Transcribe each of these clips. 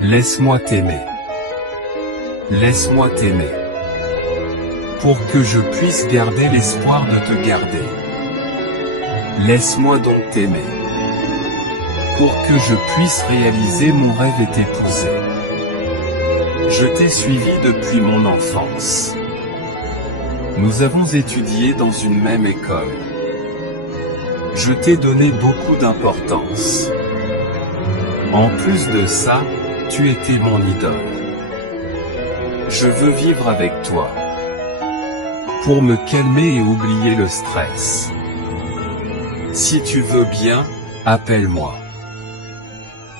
Laisse-moi t'aimer. Laisse-moi t'aimer. Pour que je puisse garder l'espoir de te garder. Laisse-moi donc t'aimer. Pour que je puisse réaliser mon rêve et t'épouser. Je t'ai suivi depuis mon enfance. Nous avons étudié dans une même école. Je t'ai donné beaucoup d'importance. En plus de ça, tu étais mon idole. Je veux vivre avec toi. Pour me calmer et oublier le stress. Si tu veux bien, appelle-moi.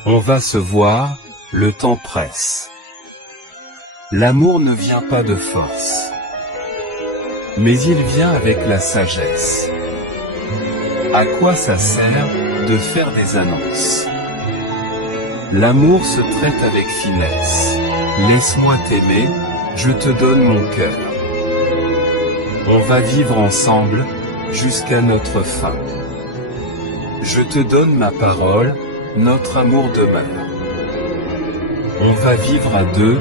On va se voir, le temps presse. L'amour ne vient pas de force. Mais il vient avec la sagesse. À quoi ça sert de faire des annonces? L'amour se traite avec finesse. Laisse-moi t'aimer, je te donne mon cœur. On va vivre ensemble, jusqu'à notre fin. Je te donne ma parole, notre amour demeure. On va vivre à deux,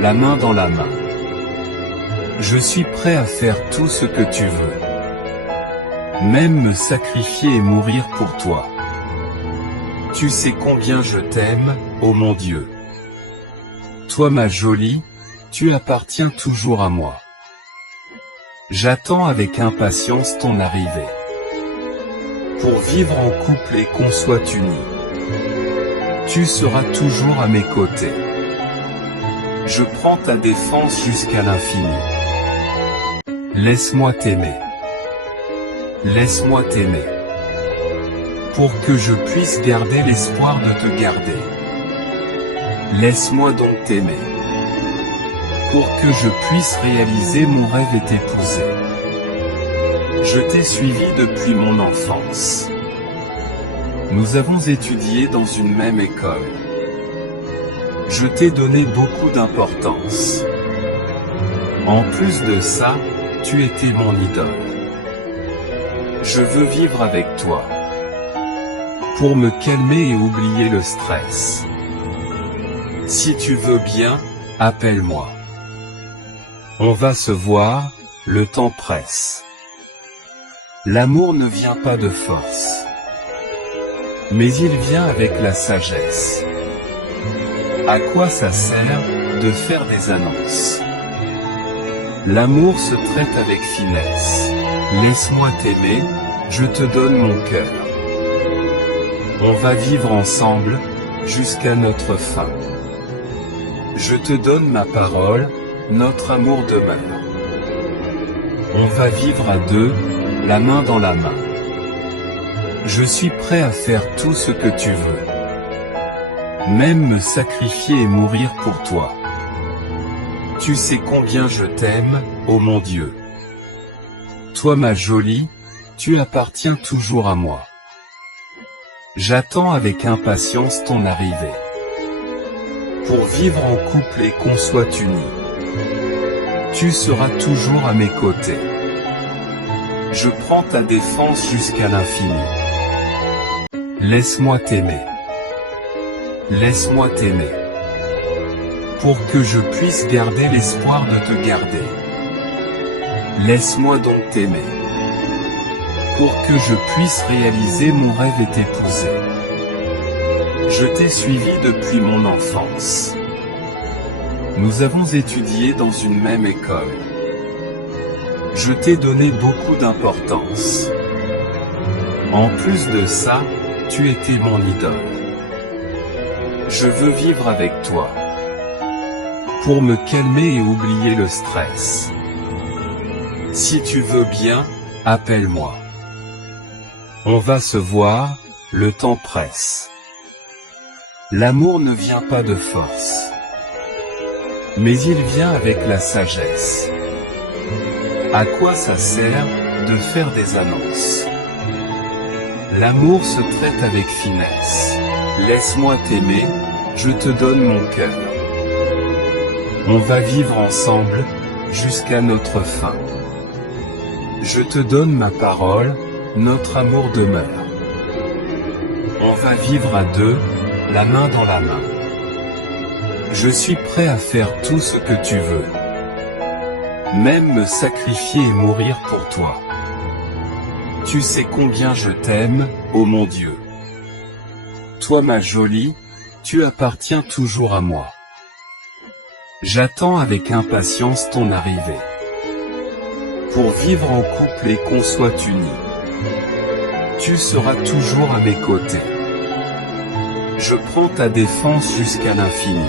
la main dans la main. Je suis prêt à faire tout ce que tu veux. Même me sacrifier et mourir pour toi. Tu sais combien je t'aime, ô mon Dieu. Toi ma jolie, tu appartiens toujours à moi. J'attends avec impatience ton arrivée. Pour vivre en couple et qu'on soit unis. Tu seras toujours à mes côtés. Je prends ta défense jusqu'à l'infini. Laisse-moi t'aimer. Laisse-moi t'aimer. Pour que je puisse garder l'espoir de te garder. Laisse-moi donc t'aimer. Pour que je puisse réaliser mon rêve et t'épouser. Je t'ai suivi depuis mon enfance. Nous avons étudié dans une même école. Je t'ai donné beaucoup d'importance. En plus de ça, tu étais mon idole. Je veux vivre avec toi. Pour me calmer et oublier le stress. Si tu veux bien, appelle-moi. On va se voir, le temps presse. L'amour ne vient pas de force. Mais il vient avec la sagesse. À quoi ça sert de faire des annonces? L'amour se traite avec finesse. Laisse-moi t'aimer, je te donne mon cœur. On va vivre ensemble, jusqu'à notre fin. Je te donne ma parole, notre amour demeure. On va vivre à deux, la main dans la main. Je suis prêt à faire tout ce que tu veux. Même me sacrifier et mourir pour toi. Tu sais combien je t'aime, ô mon Dieu. Toi ma jolie, tu appartiens toujours à moi. J'attends avec impatience ton arrivée. Pour vivre en couple et qu'on soit unis. Tu seras toujours à mes côtés. Je prends ta défense jusqu'à l'infini. Laisse-moi t'aimer. Laisse-moi t'aimer. Pour que je puisse garder l'espoir de te garder. Laisse-moi donc t'aimer. Pour que je puisse réaliser mon rêve et t'épouser. Je t'ai suivi depuis mon enfance. Nous avons étudié dans une même école. Je t'ai donné beaucoup d'importance. En plus de ça, tu étais mon idole. Je veux vivre avec toi. Pour me calmer et oublier le stress. Si tu veux bien, appelle-moi. On va se voir, le temps presse. L'amour ne vient pas de force. Mais il vient avec la sagesse. À quoi ça sert de faire des annonces? L'amour se traite avec finesse. Laisse-moi t'aimer, je te donne mon cœur. On va vivre ensemble, jusqu'à notre fin. Je te donne ma parole, notre amour demeure. On va vivre à deux, la main dans la main. Je suis prêt à faire tout ce que tu veux. Même me sacrifier et mourir pour toi. Tu sais combien je t'aime, ô mon Dieu. Toi ma jolie, tu appartiens toujours à moi. J'attends avec impatience ton arrivée. Pour vivre en couple et qu'on soit unis. Tu seras toujours à mes côtés. Je prends ta défense jusqu'à l'infini.